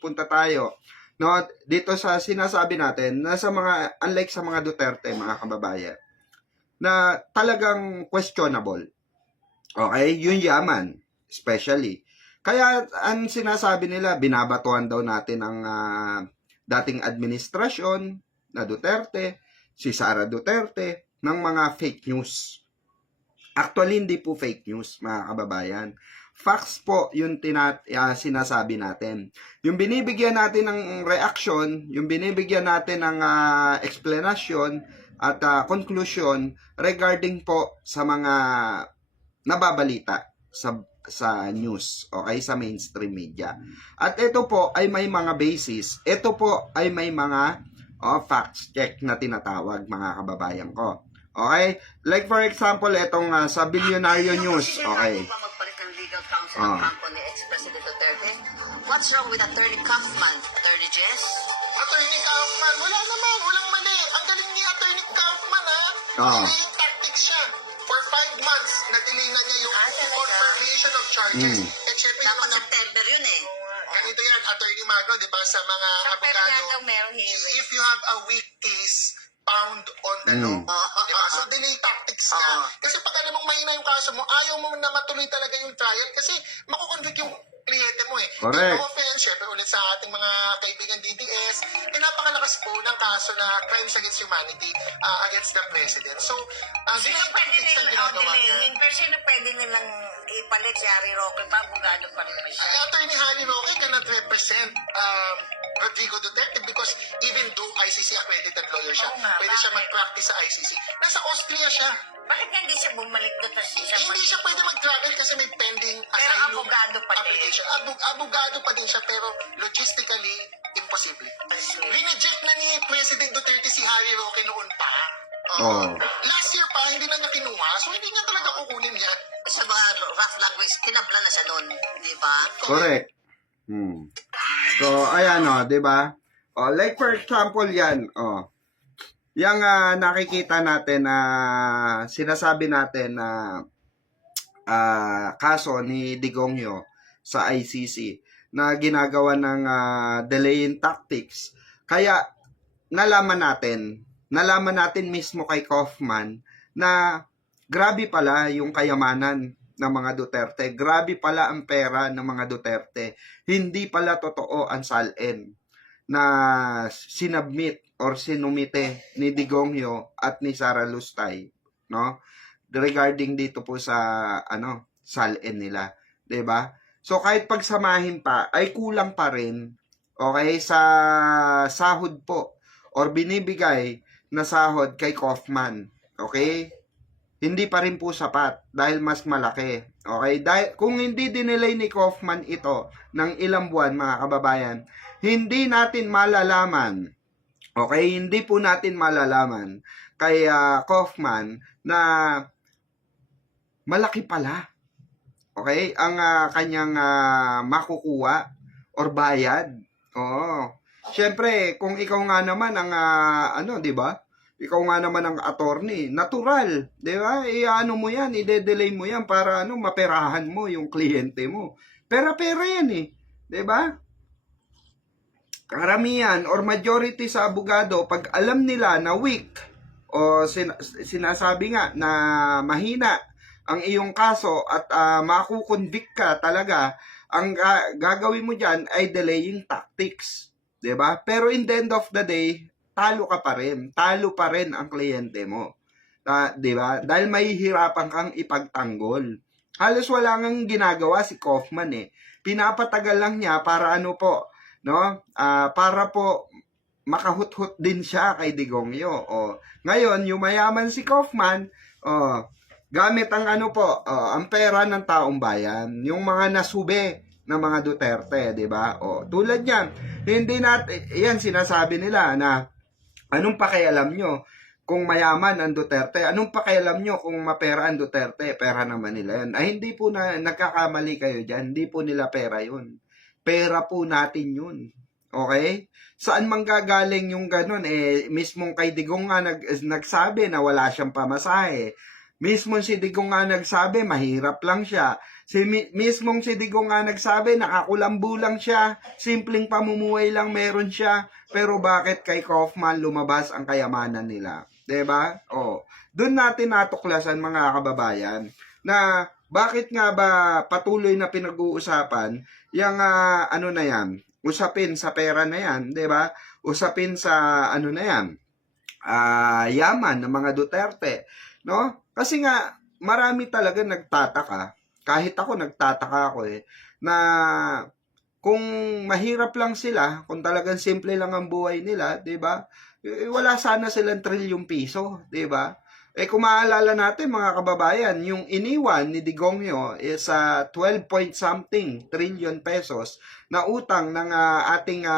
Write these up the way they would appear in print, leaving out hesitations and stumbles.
punta tayo no dito sa sinasabi natin na sa mga unlike sa mga Duterte, mga kababayan, na talagang questionable. Okay? Yung yaman, especially. Kaya ang sinasabi nila, binabatuhan daw natin ang dating administrasyon na Duterte, si Sara Duterte, ng mga fake news. Actually, hindi po fake news, mga kababayan. Facts po yung sinasabi natin. Yung binibigyan natin ng reaction, yung binibigyan natin ng explanation at conclusion regarding po sa mga nababalita sa news, okay, sa mainstream media. At ito po ay may mga basis. Ito po ay may mga facts check na tinatawag, mga kababayan ko. Okay? Like for example, itong sa Bilyonaryo News. Okay. Ni ex-President Duterte. What's wrong with Attorney Kaufman? Attorney Jess? Attorney Kaufman, wala naman, walang mali. Ang galing ni Attorney Kaufman, ha? Delaying tactics siya. For 5 months, na-delay na niya yung confirmation of charges. At syempre, Dapat September yun eh. ganito yan, Attorney Magno, di ba, sa mga abogado, if you have a weak case, found on the law. Diba? So, delay tactics ka. Kasi pag alam mong mahina yung kaso mo, ayaw mo na matuloy talaga yung trial kasi makukonvict yung kliyente mo eh. Correct. No offense, syempre ulit sa ating mga kaibigan DDS, napakalakas po ng kaso na crimes against humanity against the president. So, delay tactics na ginagawa niya. Pero sino pwede nilang ipalit si Harry Roque pa? Abogado pa rin naman siya. Attorney Harry Roque cannot represent Rodrigo Duterte because even though ICC accredited lawyer siya, pwede siya mag-practice sa ICC. Nasa Austria siya. Bakit hindi siya bumalik doon siya? Hindi siya pwede mag-travel kasi may pending Pero asylum abogado pa din. application. Abogado pa din siya pero logistically imposible. Rineject na ni President Duterte si Harry Roque noon pa. Last year pa, hindi na niya kinuha. So, hindi niya talaga kukunin yan. Sa mga rough language, kinabla na siya noon. Di ba? Correct. So, ayan di ba? Like for example yan, yung nakikita natin na sinasabi natin na kaso ni Digongyo sa ICC na ginagawa ng delaying tactics. Kaya nalaman natin mismo kay Kaufman na grabe pala yung kayamanan ng mga Duterte. Grabe pala ang pera ng mga Duterte. Hindi pala totoo ang salin na sinubmit or sinumite ni Digongyo at ni Sara Lustay, no? Regarding dito po sa salin nila, 'di ba? So kahit pagsamahin pa ay kulang pa rin, okay, sa sahod po or binibigay na sahod kay Kaufman, okay? Hindi pa rin po sapat dahil mas malaki. Okay? Dahil kung hindi dinelay ni Kaufman ito ng ilang buwan, mga kababayan, hindi natin malalaman. Okay? Hindi po natin malalaman kay Kaufman na malaki pala. Okay? Ang kanyang makukuha or bayad. Oo. Siyempre, kung ikaw nga naman ang di ba? Ikaw nga naman ang attorney, natural, 'di ba? Iano mo 'yan, ide-delay mo 'yan para maperahan mo yung kliyente mo. Pera-pera 'yan 'di ba? Karamihan or majority sa abogado, pag alam nila na weak o sinasabi nga na mahina ang iyong kaso at makukonvict ka talaga, ang gagawin mo diyan ay delaying tactics, 'di ba? Pero in the end of the day, talo ka pa rin. Talo pa rin ang kliyente mo. Di ba? Dahil mahihirapan kang ipagtanggol. Halos wala nang ginagawa si Kaufman Pinapatagal lang niya para para po makahuthut din siya kay Digongyo. Ngayon, yung mayaman si Kaufman, gamit ang ang pera ng taong bayan, yung mga nasube ng mga Duterte, di ba? Tulad yan, hindi natin, yan sinasabi nila na anong pakialam nyo kung mayaman ang Duterte? Anong pakialam nyo kung mapera ang Duterte? Pera naman nila yan. Ay, hindi po nagkakamali kayo dyan. Hindi po nila pera yun. Pera po natin yun. Okay? Saan manggagaling yung ganun? Mismong kay Digong nga nagsabi na wala siyang pamasahe. Mismong si Digong nga nagsabi, mahirap lang siya. Mismong si Digong nga nagsabi, nakakulambu lang siya. Simpleng pamumuhay lang meron siya. Pero bakit kay Kaufman lumabas ang kayamanan nila? 'Di ba? Oh, doon natin natuklasan mga kababayan na bakit nga ba patuloy na pinag-uusapan yung ano na yan, usapin sa pera na yan, 'di ba? Usapin sa ano na yan, yaman ng mga Duterte, no? Kasi nga marami talaga nagtataka, kahit ako nagtataka ako na kung mahirap lang sila, kung talagang simple lang ang buhay nila, 'di ba? Wala sana silang trilyong piso, 'di ba? Kung maalala natin mga kababayan, yung iniwan ni Digongyo is 12 point something trillion pesos na utang ng ating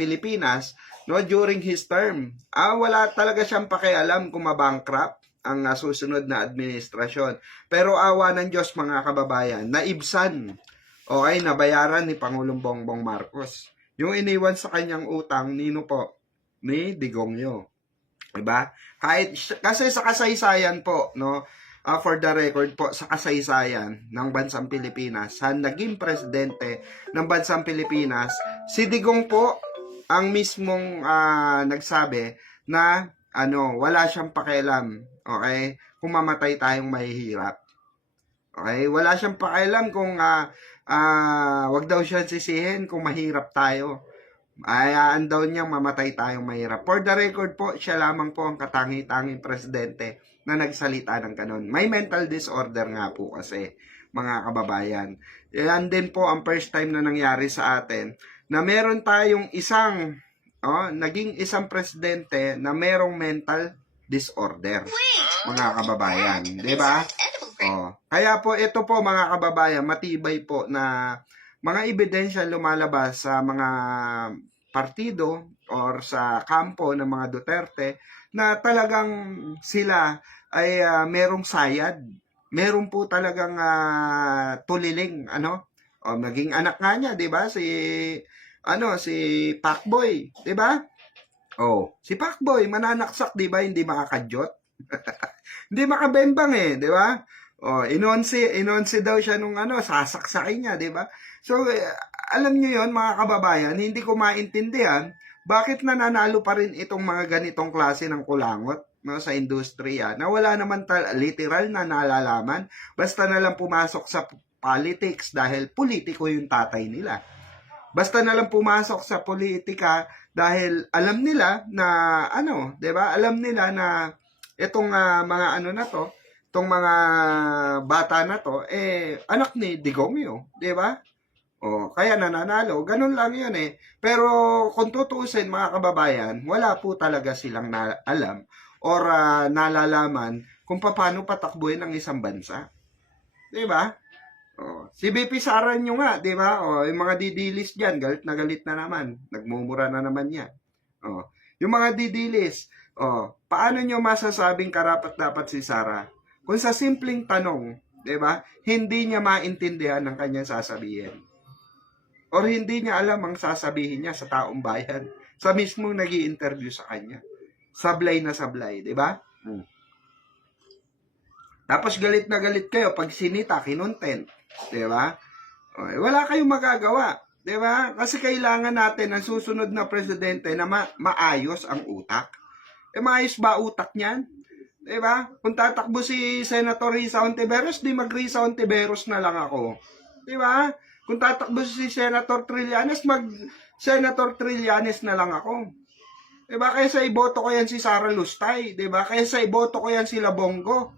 Pilipinas no during his term. Wala talaga siyang pakialam kung mabankrupt ang susunod na administrasyon. Pero awa ng Diyos mga kababayan, naibsan. Okay, nabayaran ni Pangulong Bongbong Marcos. Yung iniwan sa kanyang utang, nino po? Ni Digongyo. Diba? Kasi sa kasaysayan po, no, for the record po, sa kasaysayan ng bansang Pilipinas, sa naging presidente ng bansang Pilipinas, si Digong po ang mismong nagsabi na wala siyang pakialam, okay, kung mamatay tayong mahihirap. Okay, wala siyang pakialam kung wag daw siyang sisihin kung mahirap tayo. Ayaan daw niyang mamatay tayong mahirap. For the record po, siya lamang po ang katangi-tanging presidente na nagsalita ng ganon. May mental disorder nga po kasi, mga kababayan. Yan din po ang first time na nangyari sa atin na meron tayong naging isang presidente na merong mental disorder, mga kababayan. Diba? Kaya po ito po mga kababayan, matibay po na mga ebidensya lumalabas sa mga partido or sa kampo ng mga Duterte na talagang sila ay merong sayad. Meron po talagang tuliling, naging anak nga niya, 'di ba? Si Pacboy, 'di ba? Si Pacboy mananaksak, 'di ba? Hindi makakadyot. Hindi makabembang 'di ba? Inonsi daw siya nung sasaksakin niya, 'di ba? So, alam niyo 'yon mga kababayan, hindi ko maintindihan bakit nananalo pa rin itong mga ganitong klase ng kulangot sa industriya na wala naman literal na nalalaman, basta na lang pumasok sa politics dahil politiko yung tatay nila. Basta na lang pumasok sa politika dahil alam nila na 'di ba? Alam nila na itong mga itong mga bata na to anak ni Digongyo, 'di ba? Kaya nananalo. Ganun lang yun Pero kung tutuusin mga kababayan, wala po talaga silang alam or nalalaman kung paano patakbuhin ang isang bansa. 'Di ba? Si BP Sara nyo nga, 'di ba? Yung mga didilis diyan, galit na naman. Nagmumura na naman 'yan. Yung mga didilis, paano nyo masasabing karapat-dapat si Sara? Kung sa simpleng tanong, 'di ba? Hindi niya maintindihan ang kanyang sasabihin. Or hindi niya alam ang sasabihin niya sa taong bayan. Sa mismong nag-i-interview sa kanya. Sablay na sablay, di ba? Tapos galit na galit kayo pag sinita, kinontent. Di ba? Wala kayong magagawa. Di ba? Kasi kailangan natin ang susunod na presidente na maayos ang utak. Maayos ba utak niyan? Di ba? Kung tatakbo si Senator Risa Hontiveros, di mag-Risa Hontiveros na lang ako. Di ba? Kung tatakbo si Senator Trillanes, mag-Senator Trillanes na lang ako. Diba? Kaysa iboto ko yan si Sara Lustay. Diba? Kaysa iboto ko yan si Labongo.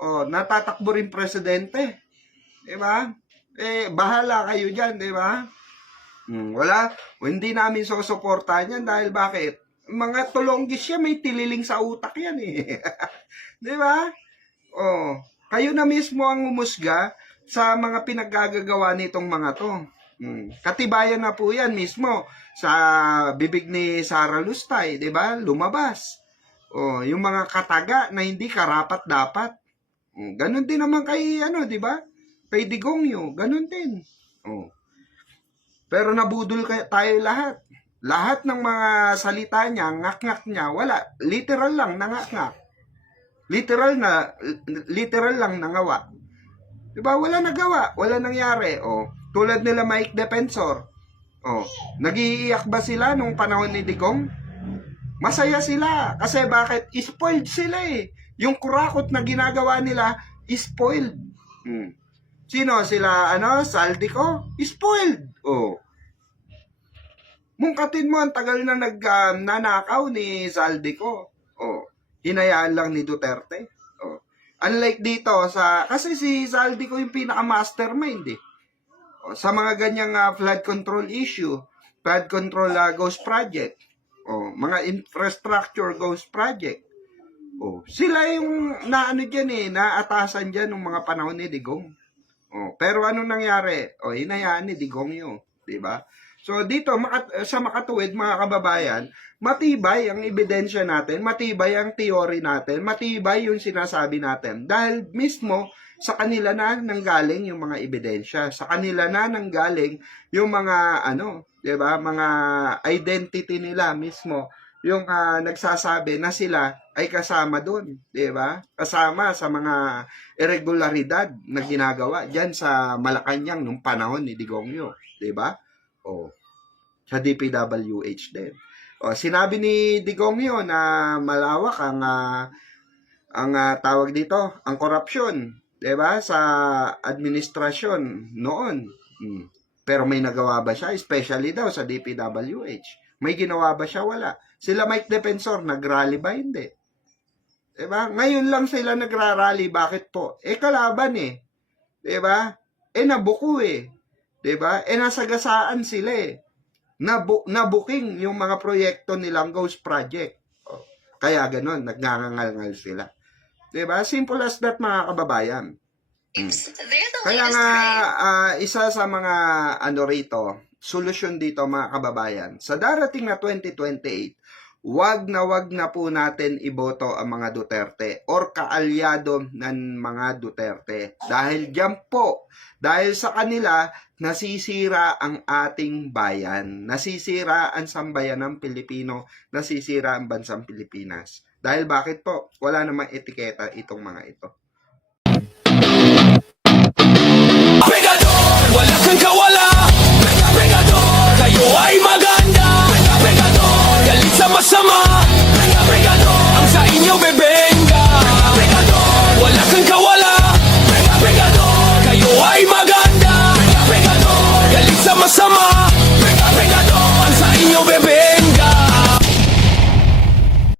Natatakbo rin presidente. Diba? Bahala kayo dyan. Diba? Wala. Hindi namin susuportahan yan dahil bakit? Mga tulonggis siya, may tililing sa utak yan Diba? Kayo na mismo ang umusga sa mga pinaggagawa nitong mga to. Katibayan na po yan mismo sa bibig ni Sara Lustay, 'di ba? Lumabas. Yung mga kataga na hindi karapat-dapat. Ganun din naman kay 'di ba? Kay Digongyo, ganun din. Pero nabudol tayo lahat. Lahat ng mga salita niya, ngak-ngak niya, wala. Literal lang, nangak-ngak. Literal lang nangawa. Diba? Wala nagawa. Wala nangyari. Tulad nila Mike Defensor. Nagiiyak ba sila nung panahon ni Digong? Masaya sila. Kasi bakit? Spoiled sila eh. Yung kurakot na ginagawa nila, spoiled. Sino sila? Saldico? Spoiled. Mungkatin mo, ang tagal na nanakaw ni Saldico. Hinayaan lang ni Duterte. Unlike dito, kasi si Saldico yung pinaka-mastermind eh. Sa mga ganyang flood control issue, flood control ghost project, mga infrastructure ghost project. Sila yung naatasan dyan ng mga panahon ni Digong. Pero ano nangyari? Hinayaan ni Digong yun. Diba? So dito, sa makatuwid, mga kababayan, matibay ang ebidensya natin, matibay ang theory natin, matibay yung sinasabi natin. Dahil mismo, sa kanila na nanggaling yung mga ebidensya. Sa kanila na nanggaling yung mga, diba, mga identity nila mismo. Yung nagsasabi na sila ay kasama doon, diba? Kasama sa mga irregularidad na ginagawa dyan sa Malacanang nung panahon ni Digongyo, diba? Sa DPWH din. Sinabi ni Digongyo na malawak ang tawag dito, ang korupsyon, diba? Sa administrasyon noon. Pero may nagawa ba siya? Especially daw sa DPWH. May ginawa ba siya? Wala. Sila Mike Defensor, nag-rally ba? Hindi. Diba? Ngayon lang sila nagra-rally. Bakit po? Kalaban eh. Diba? Nabuko eh. Diba? Nasagasaan sila eh. Nabuking yung mga proyekto nilang ghost project. Kaya ganun, nagngangal-ngal sila. Diba? Simple as that, mga kababayan. Kaya nga, isa sa mga rito, solusyon dito, mga kababayan, sa darating na 2028, wag na po natin iboto ang mga Duterte or kaalyado ng mga Duterte. Dahil diyan po, dahil sa kanila, nasisira ang ating bayan. Nasisira ang sambayanang Pilipino, nasisira ang bansang Pilipinas. Dahil bakit po? Wala namang etiketa itong mga ito. Pegador, wala kang kawala. Pegador, kayo ay maganda. Pegador, galit sa masama. Pegador, ang sa inyo bebenga. Pegador, wala kang kawala. Pegador, kayo ay maganda. Pegador, galit sa masama. Pegador, ang sa inyo bebenga.